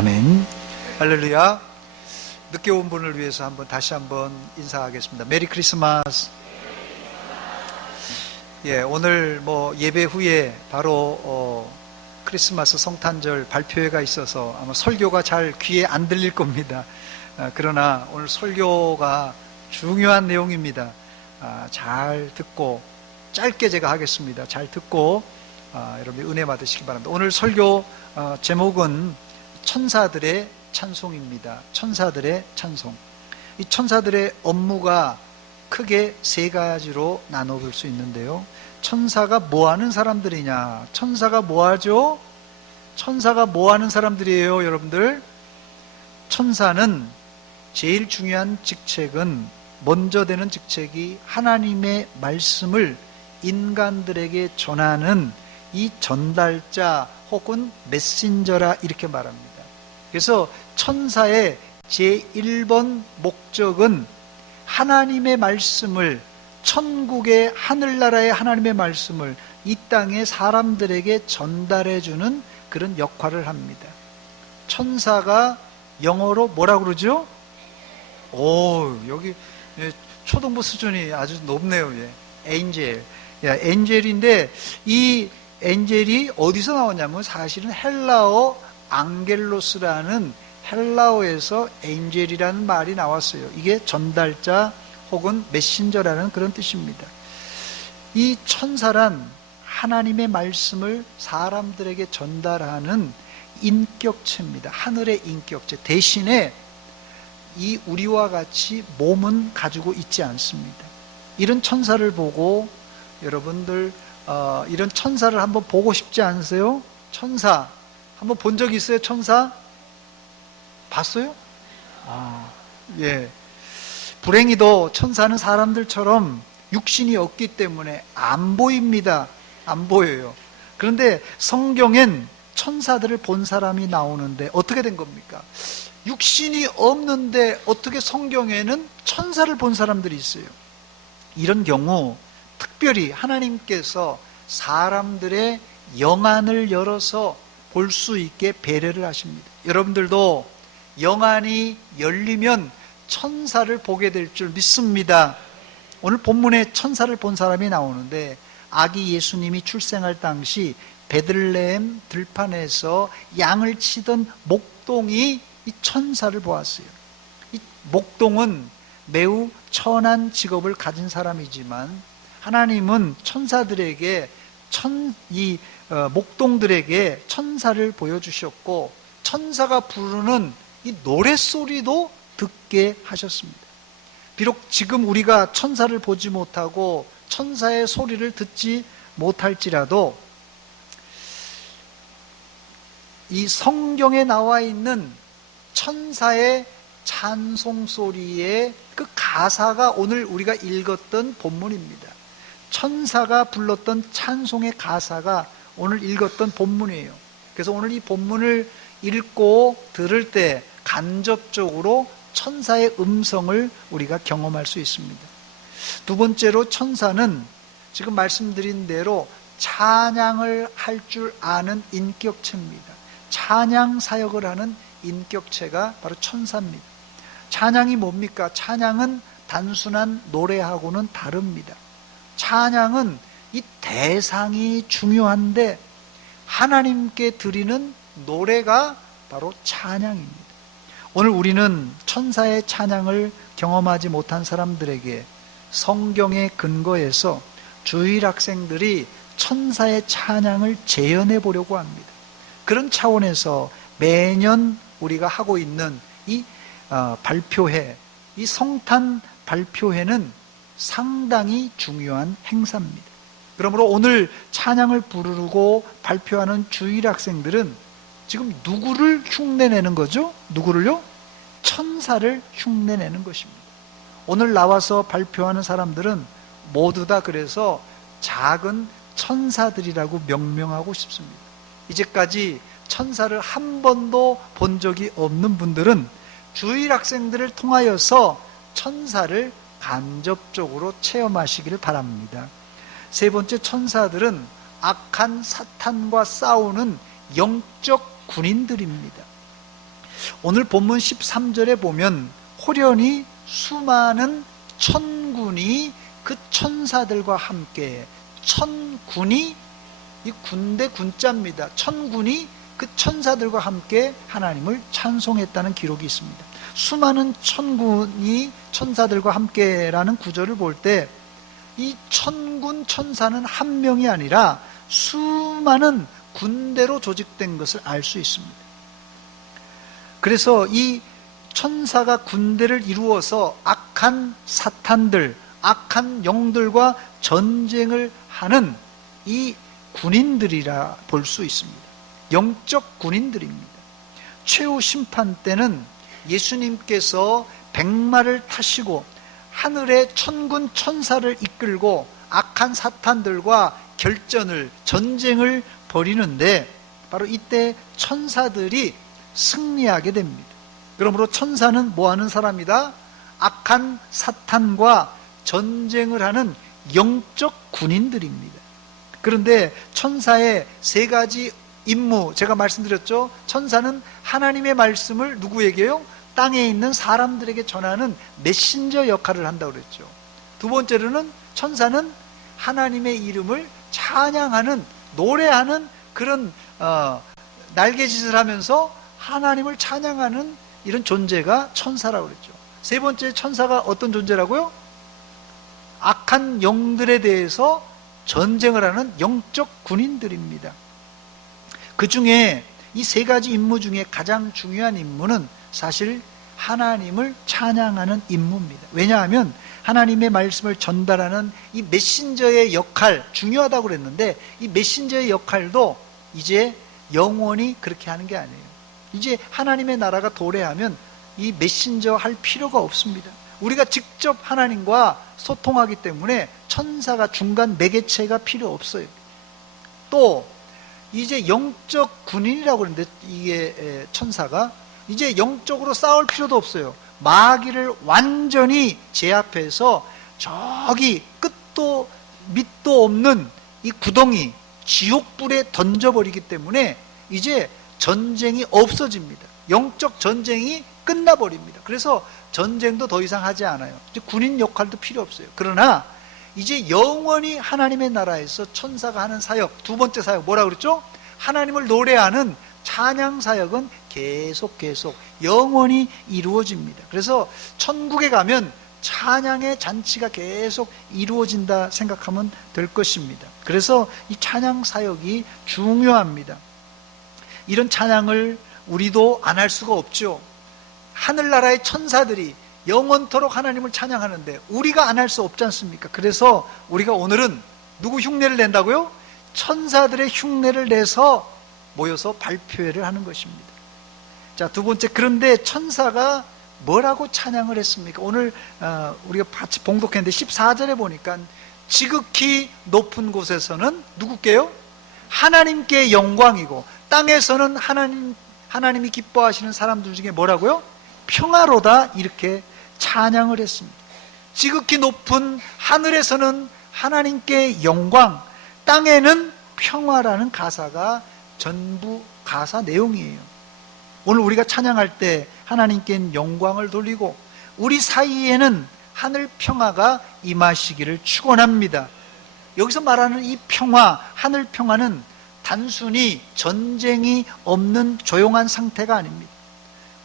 아멘. 할렐루야. 늦게 온 분을 위해서 다시 한번 인사하겠습니다. 메리 크리스마스. 예, 오늘 예배 후에 바로 크리스마스 성탄절 발표회가 있어서 아마 설교가 잘 귀에 안 들릴 겁니다. 그러나 오늘 설교가 중요한 내용입니다. 잘 듣고, 짧게 제가 하겠습니다. 잘 듣고 여러분이 은혜 받으시기 바랍니다. 오늘 설교 제목은 천사들의 찬송입니다. 천사들의 찬송. 이 천사들의 업무가 크게 세 가지로 나눠볼 수 있는데요. 천사가 뭐 하는 사람들이냐? 천사가 뭐 하죠? 천사가 뭐 하는 사람들이에요, 여러분들? 천사는 제일 중요한 직책은, 먼저 되는 직책이 하나님의 말씀을 인간들에게 전하는 이 전달자 혹은 메신저라 이렇게 말합니다. 그래서 천사의 제1번 목적은 하나님의 말씀을, 천국의 하늘나라의 하나님의 말씀을 이 땅의 사람들에게 전달해주는 그런 역할을 합니다. 천사가 영어로 뭐라고 그러죠? 여기 초등부 수준이 아주 높네요. 엔젤. 엔젤인데 이 엔젤이 어디서 나오냐면 사실은 헬라어 앙겔로스라는 헬라어에서 엔젤이라는 말이 나왔어요. 이게 전달자 혹은 메신저라는 그런 뜻입니다. 이 천사란 하나님의 말씀을 사람들에게 전달하는 인격체입니다. 하늘의 인격체. 대신에 이 우리와 같이 몸은 가지고 있지 않습니다. 이런 천사를 보고 여러분들 이런 천사를 한번 보고 싶지 않으세요? 천사 한번 본 적 있어요? 천사? 봤어요? 예. 불행히도 천사는 사람들처럼 육신이 없기 때문에 안 보입니다. 안 보여요. 그런데 성경엔 천사들을 본 사람이 나오는데 어떻게 된 겁니까? 육신이 없는데 어떻게 성경에는 천사를 본 사람들이 있어요? 이런 경우 특별히 하나님께서 사람들의 영안을 열어서 볼 수 있게 배려를 하십니다. 여러분들도 영안이 열리면 천사를 보게 될 줄 믿습니다. 오늘 본문에 천사를 본 사람이 나오는데, 아기 예수님이 출생할 당시 베들레헴 들판에서 양을 치던 목동이 이 천사를 보았어요. 이 목동은 매우 천한 직업을 가진 사람이지만 하나님은 천사들에게 목동들에게 천사를 보여주셨고, 천사가 부르는 이 노랫소리도 듣게 하셨습니다. 비록 지금 우리가 천사를 보지 못하고 천사의 소리를 듣지 못할지라도 이 성경에 나와 있는 천사의 찬송 소리의 그 가사가 오늘 우리가 읽었던 본문입니다. 천사가 불렀던 찬송의 가사가 오늘 읽었던 본문이에요. 그래서 오늘 이 본문을 읽고 들을 때 간접적으로 천사의 음성을 우리가 경험할 수 있습니다. 두 번째로 천사는 지금 말씀드린 대로 찬양을 할 줄 아는 인격체입니다. 찬양 사역을 하는 인격체가 바로 천사입니다. 찬양이 뭡니까? 찬양은 단순한 노래하고는 다릅니다. 찬양은 이 대상이 중요한데 하나님께 드리는 노래가 바로 찬양입니다. 오늘 우리는 천사의 찬양을 경험하지 못한 사람들에게 성경의 근거에서 주일 학생들이 천사의 찬양을 재현해 보려고 합니다. 그런 차원에서 매년 우리가 하고 있는 이 발표회, 이 성탄 발표회는 상당히 중요한 행사입니다. 그러므로 오늘 찬양을 부르고 발표하는 주일 학생들은 지금 누구를 흉내내는 거죠? 누구를요? 천사를 흉내내는 것입니다. 오늘 나와서 발표하는 사람들은 모두 다 그래서 작은 천사들이라고 명명하고 싶습니다. 이제까지 천사를 한 번도 본 적이 없는 분들은 주일 학생들을 통하여서 천사를 간접적으로 체험하시기를 바랍니다. 세 번째, 천사들은 악한 사탄과 싸우는 영적 군인들입니다. 오늘 본문 13절에 보면 호련히 수많은 천군이 그 천사들과 함께, 천군이 이 군대 군자입니다. 천군이 그 천사들과 함께 하나님을 찬송했다는 기록이 있습니다. 수많은 천군이 천사들과 함께라는 구절을 볼 때 이 천군 천사는 한 명이 아니라 수많은 군대로 조직된 것을 알 수 있습니다. 그래서 이 천사가 군대를 이루어서 악한 사탄들, 악한 영들과 전쟁을 하는 이 군인들이라 볼 수 있습니다. 영적 군인들입니다. 최후 심판 때는 예수님께서 백마를 타시고 하늘의 천군 천사를 이끌고 악한 사탄들과 결전을, 전쟁을 벌이는데 바로 이때 천사들이 승리하게 됩니다. 그러므로 천사는 뭐하는 사람이다? 악한 사탄과 전쟁을 하는 영적 군인들입니다. 그런데 천사의 세 가지 임무, 제가 말씀드렸죠. 천사는 하나님의 말씀을 누구에게요? 땅에 있는 사람들에게 전하는 메신저 역할을 한다고 그랬죠. 두 번째로는 천사는 하나님의 이름을 찬양하는, 노래하는 그런 날개짓을 하면서 하나님을 찬양하는 이런 존재가 천사라고 그랬죠. 세 번째 천사가 어떤 존재라고요? 악한 영들에 대해서 전쟁을 하는 영적 군인들입니다. 그 중에 이 세 가지 임무 중에 가장 중요한 임무는 사실 하나님을 찬양하는 임무입니다. 왜냐하면 하나님의 말씀을 전달하는 이 메신저의 역할, 중요하다고 그랬는데 이 메신저의 역할도 이제 영원히 그렇게 하는 게 아니에요. 이제 하나님의 나라가 도래하면 이 메신저 할 필요가 없습니다. 우리가 직접 하나님과 소통하기 때문에 천사가 중간 매개체가 필요 없어요. 또 이제 영적 군인이라고 그러는데 이게 천사가 이제 영적으로 싸울 필요도 없어요. 마귀를 완전히 제압해서 저기 끝도 밑도 없는 이 구덩이, 지옥불에 던져버리기 때문에 이제 전쟁이 없어집니다. 영적 전쟁이 끝나버립니다. 그래서 전쟁도 더 이상 하지 않아요. 이제 군인 역할도 필요 없어요. 그러나 이제 영원히 하나님의 나라에서 천사가 하는 사역, 두 번째 사역 뭐라 그랬죠? 하나님을 노래하는 찬양 사역은 계속 영원히 이루어집니다. 그래서 천국에 가면 찬양의 잔치가 계속 이루어진다 생각하면 될 것입니다. 그래서 이 찬양 사역이 중요합니다. 이런 찬양을 우리도 안 할 수가 없죠. 하늘나라의 천사들이 영원토록 하나님을 찬양하는데 우리가 안 할 수 없지 않습니까? 그래서 우리가 오늘은 누구 흉내를 낸다고요? 천사들의 흉내를 내서 모여서 발표회를 하는 것입니다. 자, 두 번째, 그런데 천사가 뭐라고 찬양을 했습니까? 오늘 우리가 같이 봉독했는데 14절에 보니까 지극히 높은 곳에서는 누구께요? 하나님께 영광이고 땅에서는 하나님이 기뻐하시는 사람들 중에 뭐라고요? 평화로다, 이렇게 찬양을 했습니다. 지극히 높은 하늘에서는 하나님께 영광, 땅에는 평화라는 가사가 전부 가사 내용이에요. 오늘 우리가 찬양할 때 하나님께 영광을 돌리고 우리 사이에는 하늘 평화가 임하시기를 축원합니다. 여기서 말하는 이 평화, 하늘 평화는 단순히 전쟁이 없는 조용한 상태가 아닙니다.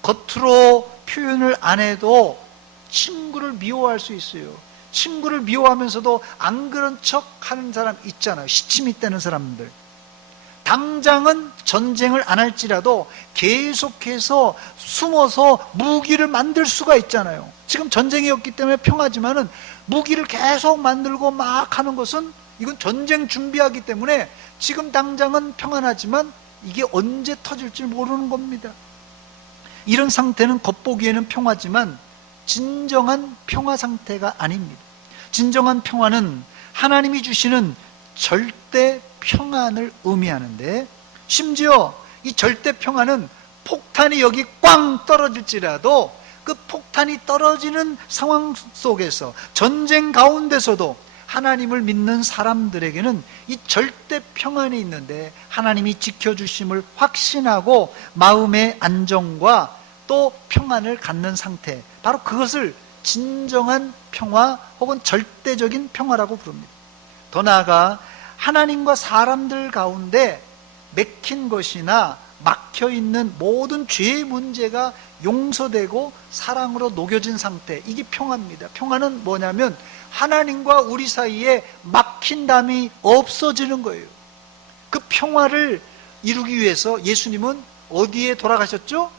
겉으로 표현을 안 해도 친구를 미워할 수 있어요. 친구를 미워하면서도 안 그런 척 하는 사람 있잖아요. 시침이 떼는 사람들. 당장은 전쟁을 안 할지라도 계속해서 숨어서 무기를 만들 수가 있잖아요. 지금 전쟁이 없기 때문에 평화지만은 무기를 계속 만들고 막 하는 것은 이건 전쟁 준비하기 때문에 지금 당장은 평안하지만 이게 언제 터질지 모르는 겁니다. 이런 상태는 겉보기에는 평화지만 진정한 평화 상태가 아닙니다. 진정한 평화는 하나님이 주시는 절대 평안을 의미하는데, 심지어 이 절대 평안은 폭탄이 여기 꽝 떨어질지라도 그 폭탄이 떨어지는 상황 속에서 전쟁 가운데서도 하나님을 믿는 사람들에게는 이 절대 평안이 있는데 하나님이 지켜주심을 확신하고 마음의 안정과 또 평안을 갖는 상태, 바로 그것을 진정한 평화 혹은 절대적인 평화라고 부릅니다. 더 나아가 하나님과 사람들 가운데 맥힌 것이나 막혀있는 모든 죄의 문제가 용서되고 사랑으로 녹여진 상태, 이게 평화입니다. 평화는 뭐냐면 하나님과 우리 사이에 막힌 담이 없어지는 거예요. 그 평화를 이루기 위해서 예수님은 어디에 돌아가셨죠?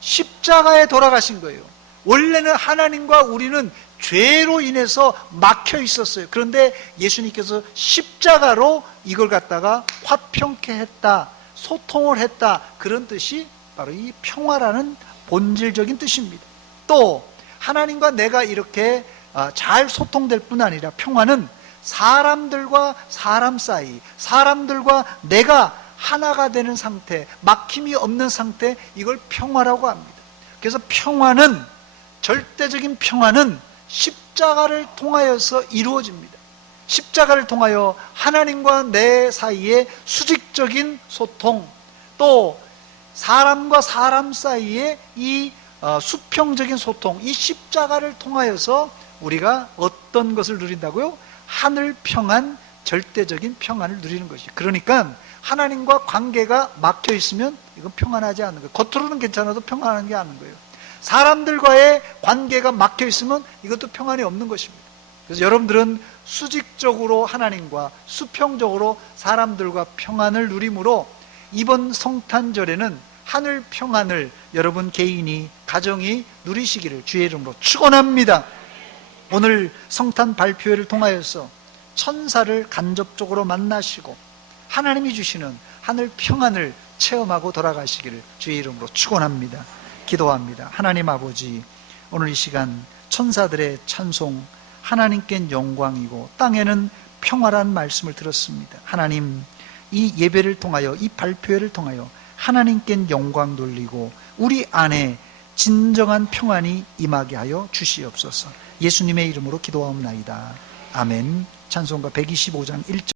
십자가에 돌아가신 거예요. 원래는 하나님과 우리는 죄로 인해서 막혀 있었어요. 그런데 예수님께서 십자가로 이걸 갖다가 화평케 했다, 소통을 했다, 그런 뜻이 바로 이 평화라는 본질적인 뜻입니다. 또 하나님과 내가 이렇게 잘 소통될 뿐 아니라 평화는 사람들과 사람 사이, 사람들과 내가 하나가 되는 상태, 막힘이 없는 상태, 이걸 평화라고 합니다. 그래서 평화는, 절대적인 평화는 십자가를 통하여서 이루어집니다. 십자가를 통하여 하나님과 내 사이에 수직적인 소통, 또 사람과 사람 사이에 이 수평적인 소통, 이 십자가를 통하여서 우리가 어떤 것을 누린다고요? 하늘 평안, 절대적인 평안을 누리는 것이. 그러니까 하나님과 관계가 막혀 있으면 이건 평안하지 않는 거예요. 겉으로는 괜찮아도 평안한 게 아닌 거예요. 사람들과의 관계가 막혀 있으면 이것도 평안이 없는 것입니다. 그래서 여러분들은 수직적으로 하나님과 수평적으로 사람들과 평안을 누림으로 이번 성탄절에는 하늘 평안을 여러분 개인이, 가정이 누리시기를 주의 이름으로 축원합니다. 오늘 성탄 발표회를 통하여서 천사를 간접적으로 만나시고 하나님이 주시는 하늘 평안을 체험하고 돌아가시기를 주의 이름으로 축원합니다. 기도합니다. 하나님 아버지, 오늘 이 시간 천사들의 찬송, 하나님께는 영광이고 땅에는 평화라는 말씀을 들었습니다. 하나님, 이 예배를 통하여, 이 발표회를 통하여 하나님께는 영광 돌리고 우리 안에 진정한 평안이 임하게 하여 주시옵소서. 예수님의 이름으로 기도하옵나이다. 아멘. 찬송가 125장 1절.